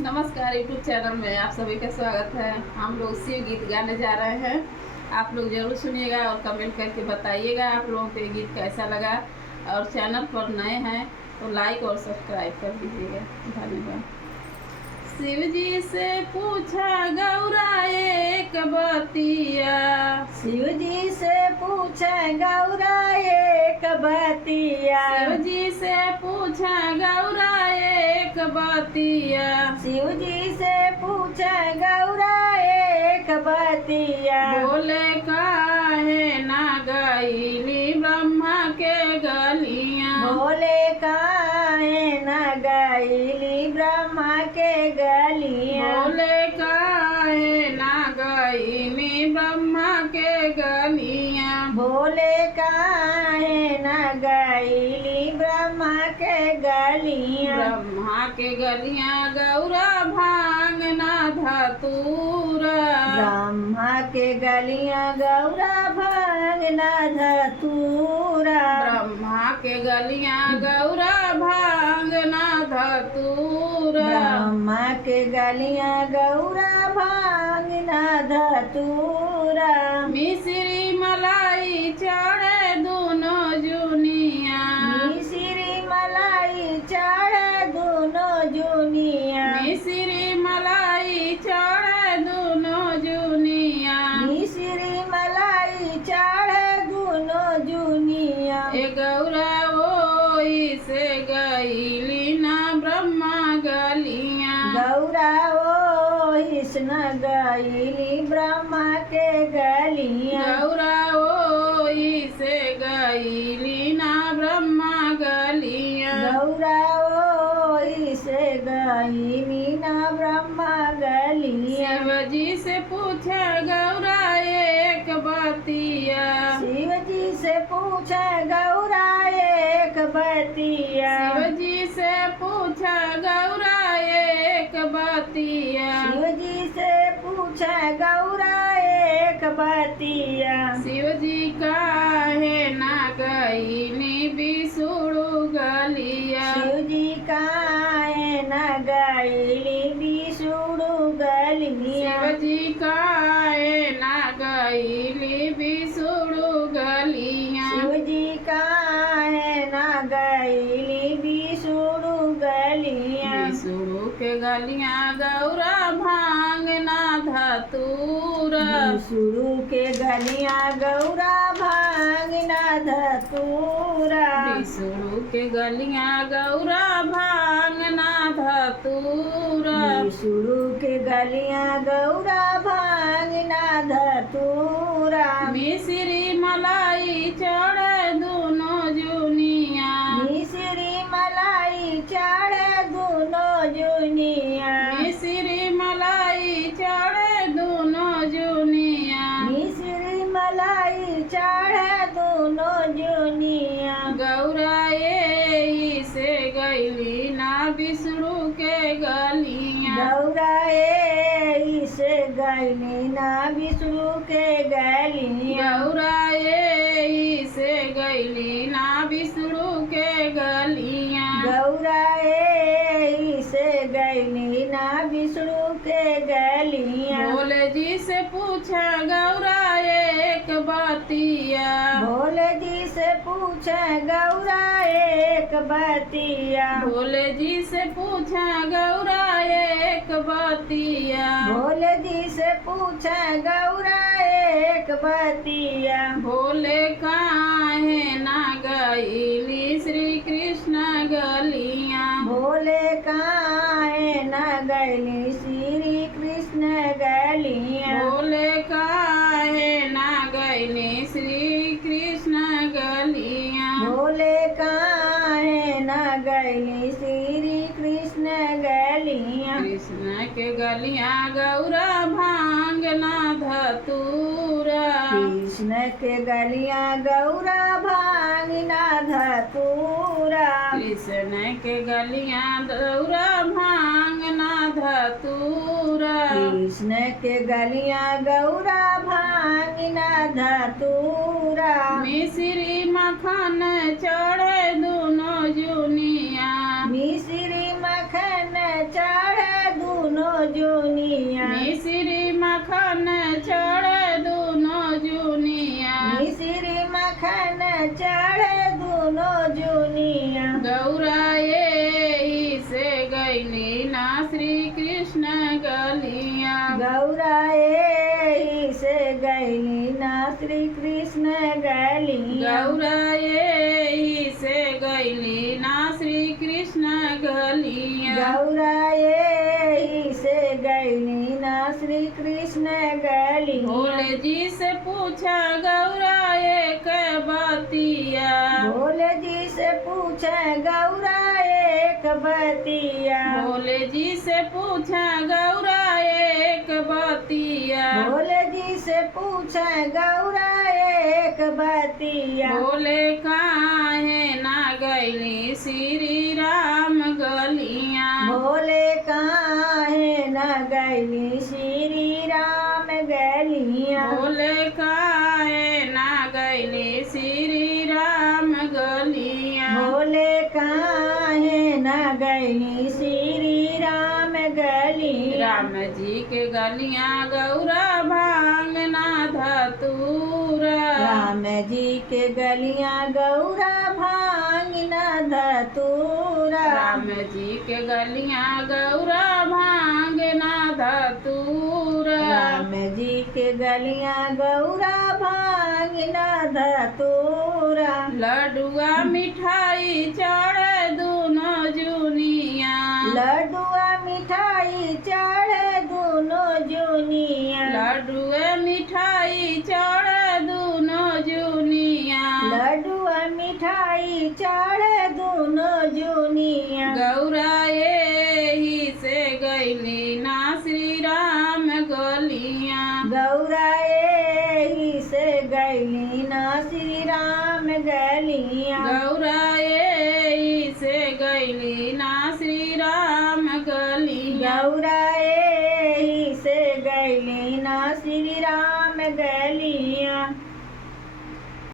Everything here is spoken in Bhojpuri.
नमस्कार यूट्यूब चैनल में आप सभी का स्वागत है। हम लोग शिव गीत गाने जा रहे हैं। आप लोग जरूर सुनिएगा और कमेंट करके बताइएगा आप लोगों को ये गीत कैसा लगा। और चैनल पर नए हैं तो लाइक और सब्सक्राइब कर दीजिएगा। धन्यवाद। शिव जी से पूछा गौरा एक बतिया, शिव जी से पूछे गौरा एक बतिया, शिव जी से पूछा गौरा एक बतिया, शिव जी से पूछे गौरा एक बतिया। बोले काहे ना गईली ब्रह्मा के गलियां, बोले काहे न गईली ब्रह्मा के गलियां, बोले काहे ना गईली ब्रह्मा के गलियां, बोले काहे न गईली ब्रह्मा के गलियां। ब्रह्मा के गलियां गौरा भांगना धतूरा, ब्रह्मा के गलियां गौरा भांगना धतूरा, ब्रह्मा के गलियां गौरा भांगना धतूरा, ब्रह्मा के गलियां गौरा भांगना धतूरा। मिश्री मलाई चढ़े दोनों जुनिया, मिश्री मलाई चढ़े दोनों जुनिया, मिश्री मलाई चढ़े दोनों जुनिया, मिश्री मलाई चढ़े दोनों जुनिया। ए गौरा ओई से गईली ना ब्रह्मा गलियां, गौरा ओ हिस्न गईली ब्रह्मा के गलियां, गौरा ओई से गईली ना ब्रह्मा गलियां, गौरा ओ से गईली ना ब्रह्मा गलियां। शिव जी से पूछे गौरा एक बतिया, शिव जी से पूछे गौरा एक बतिया, शिव जी से पूछे गौरा एक बतिया, शिव जी से पूछे गौरा एक बतिया। शिव जी काहे ना गईली बिसुड़ू गलिया, शिव जी काहे न गईली बिसुड़ू गलिया, शिव जी काहे ना गईली बिसुड़ू गलिया, शिव जी काहे न गईली बिसुड़ू गलिया। बिसुड़ू के गलियां गौरा भांगना धतूरा, बिसुड़ू के गलियां गौरा भांगना धतूरा, बिसुड़ू के गलियां गौरा भांगना धतूरा, बिसुड़ू के गलियां गौरा भांगना धतूरा। मिश्री मलाई चढ़े दोनों जुनिया, मिश्री मलाई चढ़े दोनों जुनिया, मिश्री मलाई चढ़े दोनों जुनिया, मिश्री मलाई चढ़े दोनों जुनिया। गौरा ये से गईली ना बिसुड़ू के गलियां, गौरा ए से गईली ना बिसुड़ू के गलियां, गौरा ये से गईली ना बिसुड़ू के गलियां, गौरा ए से गईली ना बिसुड़ू के गलियां। भोले जी से पूछा गौरा एक बतिया, भोले जी से पूछे गौरा एक बतिया, भोले जी से पूछा गौरा एक बतिया, भोले जी से पूछे गौरा एक बतिया। भोले काहे ना गईली श्री कृष्ण गलियां, भोले काहे न गईली श्री कृष्ण गलियां, भोले काहे ना गईली श्री कृष्ण गलियां, भोले काहे न गईली श्री कृष्ण गलियां। कृष्ण के गलियां गौरा भांगना धतूरा, कृष्ण के गलियां गौरा भांगना धतूरा, कृष्ण के गलियां गौरा भांगना धतूरा, कृष्ण के गलियां गौरा भांगना धतूरा। मिश्री मखन चढ़े दोनों जुनिया, मिश्री मखन चढ़े गईली ना श्री कृष्ण गलिया। गौरा यही से गईली ना श्री कृष्ण गलिया। गौरा यही से गईली ना श्री कृष्ण गलिया। गौरा यही से गईली ना श्री कृष्ण गलिया। भोले जी से पूछा गौरा एक बतिया। भोले जी से पूछे गौरा एक बतिया। भोले जी से पूछा गौरा एक बतिया। भोले जी से पूछे गौरा एक बतिया। भोले काहे ना गईली श्री राम गलिया। भोले काहे न गईली श्री राम गलिया। भोले काहे ना गईली श्री राम गलिया। भोले काहे न गईली श्री राम गलिया। राम जी के गलियां गौरा भांगना धतूरा। राम जी के गलियां गौरा भांगना धतूरा। राम जी के गलियां गौरा भांगना धतूरा। राम जी के गलियां गौरा भांगना धतूरा। लड्डुआ मिठाई चढ़े दोनों जुनिया। लड्डुआ मिठाई चढ़े दोनों जुनिया। लड्डुआ मिठाई चढ़े दोनों जुनिया। लड्डुआ मिठाई चढ़े दोनों जुनिया। गौरा यही से गईली ना श्री राम गलिया। गौरा यही से गईली ना श्री राम गलिया। गौरा यही से गईली ना श्री राम गलिया। गौरा यही से गईली ना श्री राम गलिया।